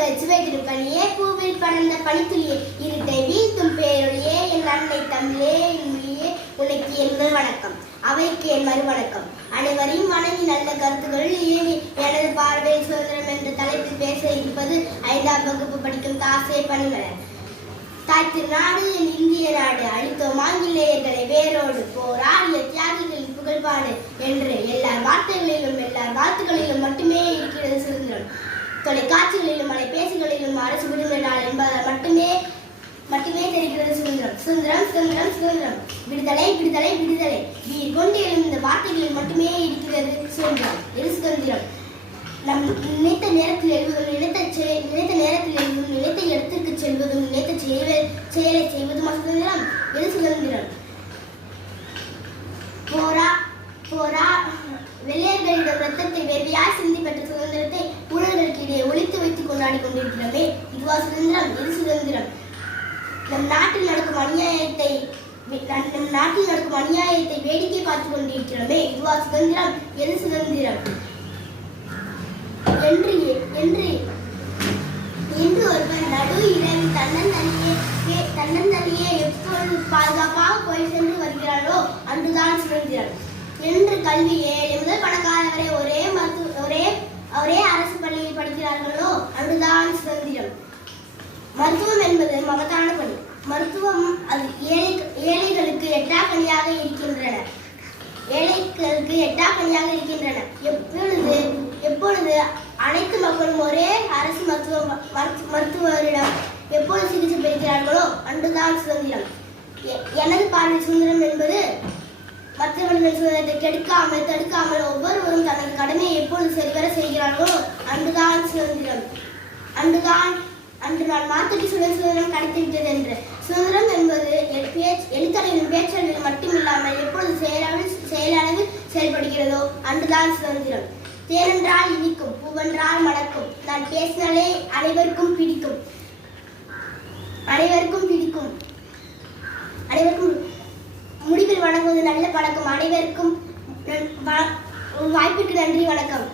பூக்கள் சுவைத்திடும் பனியே, பூவில் படர்ந்த பனித்துளியே, இருட்டை வீழ்த்தும் பேரொழியே, என் அன்னை தமிழே, என் மொழியே, உனக்கு என் வணக்கம், அவைக்கு என் மறுவணக்கம். அனைவரையும் வணங்கி நல்ல கருத்துக்கள் ஏவி எனது பார்வையில் சுதந்திரம் என்ற தலைப்பில் பேச இருப்பது 5ஆம் வகுப்பு படிக்கும் தாசே பணிமலர். தாய் திருநாடு என் இந்திய நாடு, அழித்தோம் ஆங்கிலேயர்களை வேரோடு, போராடிய தியாகிகளின் புகழ்பாடு என்று எல்லார் வார்த்தைகளிலும் எல்லார் வாழ்த்துக்களிலும் மட்டுமே இருக்கிறது சுதந்திரம். தொலைக்காட்சிகளிலும் அலைபேசிகளிலும் அரசு விடுமுறை நாள் என்பதால் மட்டுமே தெரிகிறது சுதந்திரம். சுதந்திரம் சுதந்திரம் சுதந்திரம், விடுதலை விடுதலை விடுதலை, வீர் கொண்டு எழுந்த வார்த்தைகளில் மட்டுமே இருக்கிறது சுதந்திரம். எது சுதந்திரம்? நம் நினைத்த நேரத்தில் எழுவதும், நினைத்த நேரத்தில் எழுவதும், நினைத்த இடத்திற்கு செல்வதும், நினைத்த செயலை செய்வதும் சுதந்திரம். எது சுதந்திரம்? வெள்ளையர்களிடம் ரத்தத்தை வேர்வையாய் சிந்தி பெற்ற சுதந்திரத்தை ஊழல்களுக்கு இடையே ஒழித்து வைத்து கொண்டாடி கொண்டிருக்கிறோமே, இதுவா சுதந்திரம்? எது சுதந்திரம்? நம் நாட்டில் நடக்கும் அநியாயத்தை வேடிக்கை பார்த்து கொண்டிருக்கிறோமே, இதுவா சுதந்திரம்? எது சுதந்திரம்? என்று ஒருவர் நடு இரவில் தன்னந்தனியே எப்பொழுது பாதுகாப்பாக போய் சென்று வருகிறாரோ அன்றுதான் சுதந்திரம். என்று கல்வி ஏழை முதல் பணக்கார வரை ஒரே அரசு பள்ளியில் படிக்கிறார்களோ அன்றுதான் சுதந்திரம். மருத்துவம் என்பது மகத்தான பணி. மருத்துவம் அது ஏழைகளுக்கு எட்டாக்கனியாக இருக்கின்றன. எப்பொழுது அனைத்து மக்களும் ஒரே அரசு மருத்துவரிடம் எப்பொழுது சிகிச்சை பெறுகிறார்களோ அன்றுதான் சுதந்திரம். எனது பார்வை சுதந்திரம் என்பது மற்றவர்கள் சுதந்திரத்தை கெடுக்காமல் தடுக்காமல் ஒவ்வொருவரும் தனது கடமையை எப்பொழுது சரிவர செய்கிறார்களோ அன்றுதான் சுதந்திரம். அன்று நான் மாத்தடி சுதந்திரம் கிடைத்துவிட்டது என்று. சுதந்திரம் என்பது எழுத்தறிவின் பேச்சளவில் மட்டுமில்லாமல் எப்பொழுது செயலளவில் செயல்படுகிறதோ அன்றுதான் சுதந்திரம். தேனென்றால் இனிக்கும், பூவென்றால் மணக்கும், நான் பேசினாலே அனைவருக்கும் பிடிக்கும். முடிவில் வணங்குவது நல்ல பழக்கம். அனைவருக்கும் வாய்ப்பிற்கு நன்றி, வணக்கம்.